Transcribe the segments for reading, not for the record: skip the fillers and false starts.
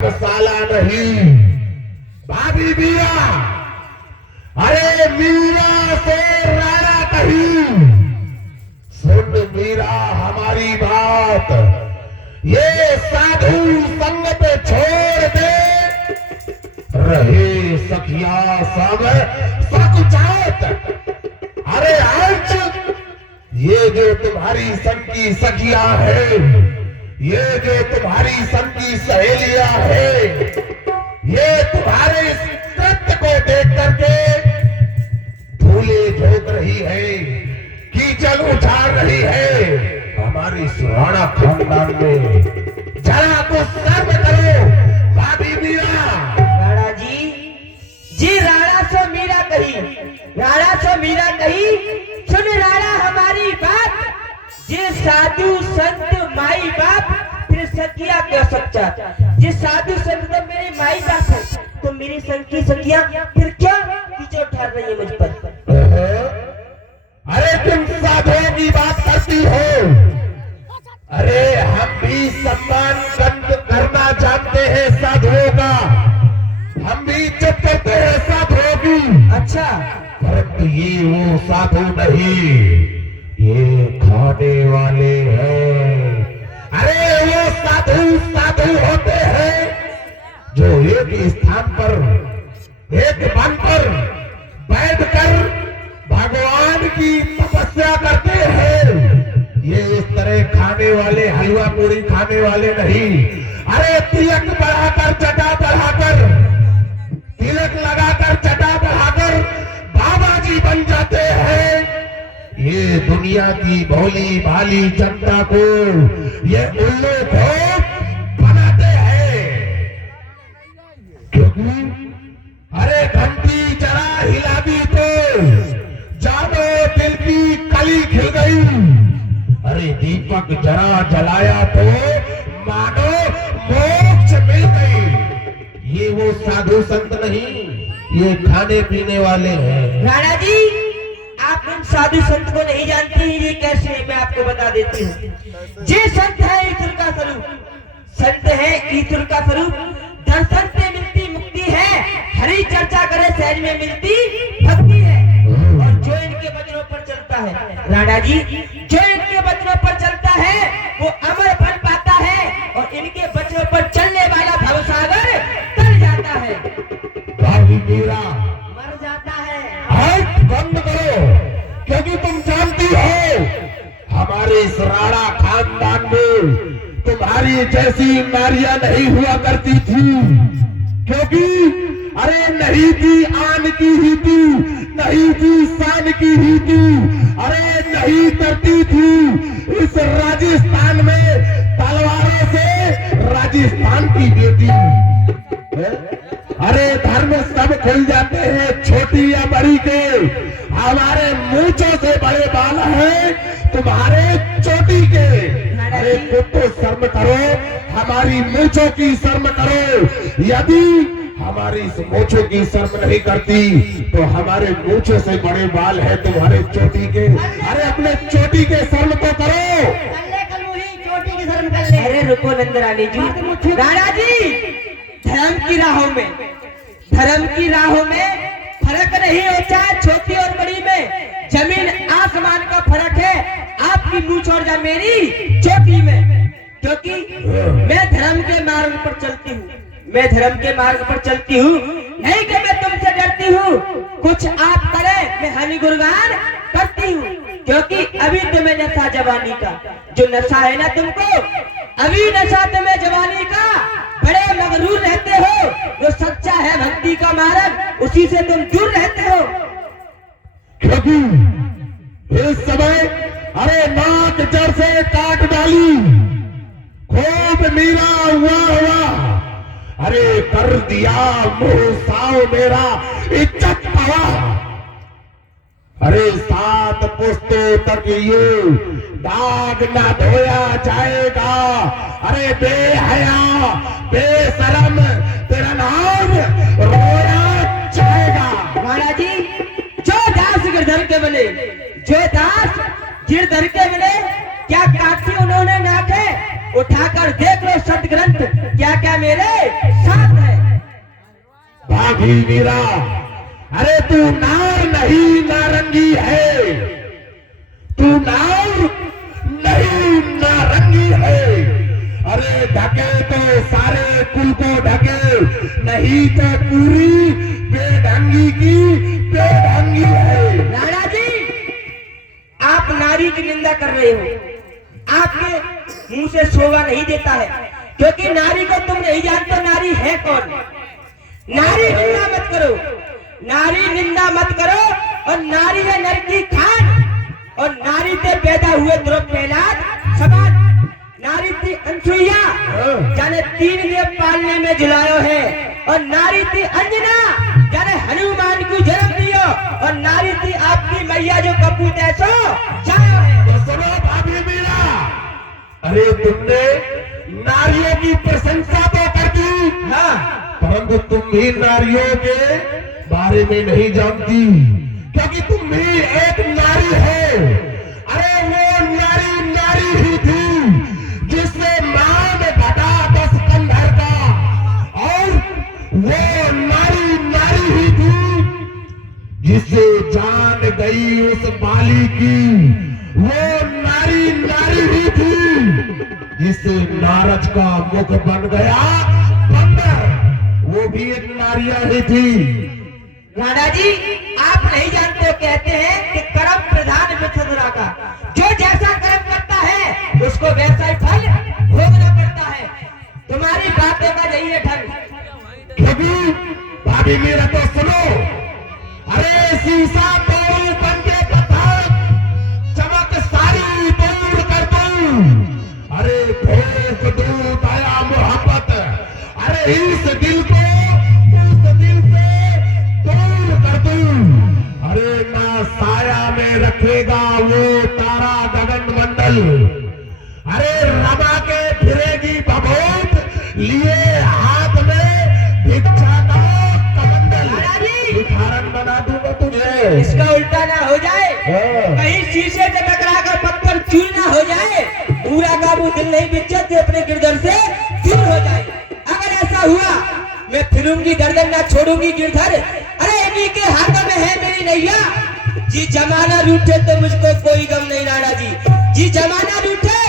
साला नहीं भाभी मीरा, अरे मीरा से राणा कहीं। सुन मीरा हमारी बात, ये साधु संगत छोड़ दे, रहे सखिया सब सकुचात। अरे आज ये जो तुम्हारी संग की सखिया है, ये जो तुम्हारी संग की सहेलियां है, ये तुम्हारे इस कृत्य को देख करके फूले झोंक रही है, कीचड़ उछाल रही है। हमारी राणा खानदान में जरा तो शर्म करो भाभी मीरा। राणा जी राणा सो मीरा कही, राणा सो मीरा कही। सुन राणा हमारी बात, जे साधु संत माई बाप फिर सखिया क्या सच्चा। जे साधु संत तो मेरे माई बाप है, तो मेरी संग की सखिया फिर क्या कीचड़ उठा रही है मुझ पर। अरे तुम साधुओं की बात करती हो, अरे हम भी सम्मान करना जानते हैं साधुओं का, हम भी इज्जत करते हैं साधुओं की। अच्छा, परंतु ये वो साधु नहीं, ये खाने वाले हैं। अरे वो साधु साधु होते हैं जो एक स्थान पर एक वन पर बैठकर भगवान की तपस्या करते हैं। ये इस तरह खाने वाले, हलवा पूरी खाने वाले नहीं। अरे तिलक बढ़ाकर, जटा बढ़ाकर, तिलक लगाकर, जटा बढ़ाकर बाबा जी बन जाते हैं। ये दुनिया की भोली भाली जनता को ये उल्लू भोग बनाते हैं, क्योंकि अरे घंटी जरा हिला दी तो जानो दिल की कली खिल गई। अरे दीपक जरा जलाया तो मानो मोक्ष मिल गई। ये वो साधु संत नहीं, ये खाने पीने वाले हैं। राणा जी आप इन साधु संत को नहीं जानती, ये कैसे है मैं आपको बता देती हूँ। जे संत है ईश्वर का स्वरूप, संत है ईश्वर का स्वरूप, दर्शन से मिलती मुक्ति है, हरी चर्चा करे सहज में मिलती भक्ति है। और जो इनके वचनों पर चलता है राणा जी, जो इनके वचनों पर चलता है वो अमर बन पाता है, और इनके वचनों पर चलने वाला भवसागर तर जाता है, भाभी मीरा मर जाता है। हाथ बंद करो, क्योंकि तुम जानती हो हमारे इस राणा खानदान में तुम्हारी जैसी नारियां नहीं हुआ करती थी, क्योंकि अरे नहीं थी आन की ही थी, नहीं थी शान की ही थी, अरे नहीं करती थी इस राजस्थान में तलवारों से राजस्थान की बेटी। अरे धर्म सब खुल जाते हैं, छोटी या बड़ी के। हमारे मूंछों से बड़े बाल हैं तुम्हारे चोटी के। अरे खुद तो शर्म करो, हमारी मूंछों की शर्म करो। यदि हमारी इस मूंछों की शर्म नहीं करती तो हमारे मूंछों से बड़े बाल हैं तुम्हारे चोटी के। अरे अपने चोटी के शर्म तो करो। चोटी की शर्म कर ले। अरे रुको नंदरानी जी, राणा जी धर्म की राहों में, धर्म की राहों में फर्क नहीं होता है छोटी और बड़ी में, जमीन आसमान का फर्क है आपकी मूंछ और मेरी चोटी में। क्योंकि मैं धर्म के मार्ग पर चलती हूँ, मैं धर्म के मार्ग पर चलती हूँ, नहीं कि मैं तुमसे डरती हूँ। कुछ आप करें मैं हनि गुणगान करती हूँ, क्योंकि अभी तुम्हें नशा जवानी का, जो नशा है ना तुमको, अभी नशा तुम्हें जवानी का, बड़े मगरूर रहते हो। जो सच्चा है भक्ति का मार्ग, उसी से तुम दूर रहते हो। क्योंकि इस समय अरे नाक जड़ से काट डाली, खूब मीरा हुआ, अरे कर दिया मुंह साव मेरा इज्जत पावा। अरे 7 पुश्तों तक ये दाग ना धोया जाएगा। अरे बेहया बेशरम तेरा नाम रोया जाएगा। राणा जी जो दास गिरधर के बने, जो दास गिरधर के बने, क्या काटी उन्होंने नाके उठाकर देख लो सदग्रंथ क्या क्या मेरे साथ है। भाभी मीरा, अरे तू नार नहीं नारंगी है, तू नार नहीं नारंगी है। अरे ढके तो सारे कुल को ढके, नहीं तो पूरी बेढंगी की बेढंगी है। राणा जी, आप नारी की निंदा कर रहे हो, आपके मुंह से शोभा नहीं देता है, क्योंकि नारी को तुम नहीं जानते नारी है कौन। नारी निंदा मत करो, नारी निंदा मत करो। और नारी है नर की खान, और नारी से पैदा हुए ध्रुव प्रहलाद समाज। नारी थी अनसुईया, जाने 3 देव पालने में झुलायो है। और नारी थी अंजना, जाने हनुमान को जन्म दियो। और नारी थी आपकी मैया जो कपूत ऐसो जायो है। तो सुनो भाभी मीरा, अरे तुमने नारियों की प्रशंसा तो कर दी, हाँ, परंतु तुम भी नारियों के बारे में नहीं जानती, क्योंकि तुम भी एक नारी हो। अरे वो नारी नारी ही थी जिससे मान घटा 10 कंधर का, और वो नारी नारी ही थी जिससे जान गई उस बाली की। वो नारी नारी ही थी जिससे नारद का मुख बन गया बंदर, वो भी एक नारिया ही थी। राणा जी, आप नहीं जानते हो, कहते हैं कि कर्म प्रधान मिथुन का, जो जैसा कर्म करता है उसको वैसा ही फल भोगना पड़ता है। तुम्हारी बातें का यही है ढंग। कभी भाभी मेरा तो सुनो, अरे शीशा तोड़ू बन के पत्थर, चमक सारी दूर कर दूं। अरे फेंक दूं दया मोहब्बत, अरे इस दिल को उस दिल से दूर कर दूं। अरे ना साया में रखेगा वो तारा गगन मंडल, अरे रमा के फिरेगी भभूत लिए हाथ में भिक्षा का कमंडल। भिखारन बना दूंगा तुझे। इसका उल्टा ना हो जाए, हाँ। कहीं शीशे से टकरा कर पत्थर चूर ना हो जाए, पूरा काबू दिल नहीं बिचत अपने गिरधर से दूर हो जाए। अगर ऐसा हुआ मैं फिरूंगी गर्दन, ना छोड़ूंगी गिरधर। अरे इन्हीं के हाथों में है मेरी नैया। जी जमाना रूठे तो मुझको कोई गम नहीं राणा जी, जी जमाना रूठे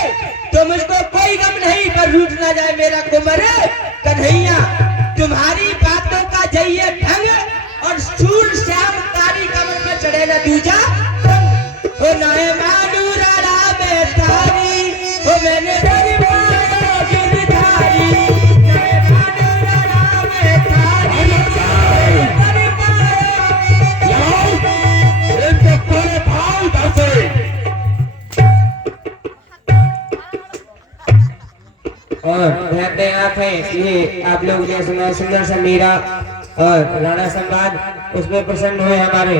तो मुझको कोई गम नहीं, पर रूठ ना जाए मेरा कुंवर कन्हैया। तुम्हारी बातों का जइए ढंग, और सूर श्याम कारी कमर में चढ़े न दूजा हो नाए मानू राणा में तारी हो मैंने दरबार गिरधारी नाए मानू राणा में तारी और ध्यान दें आप हैं, ये आप लोग ने सुना सुंदर सा मीरा और राणा संवाद, उसमें प्रसन्न हुए हमारे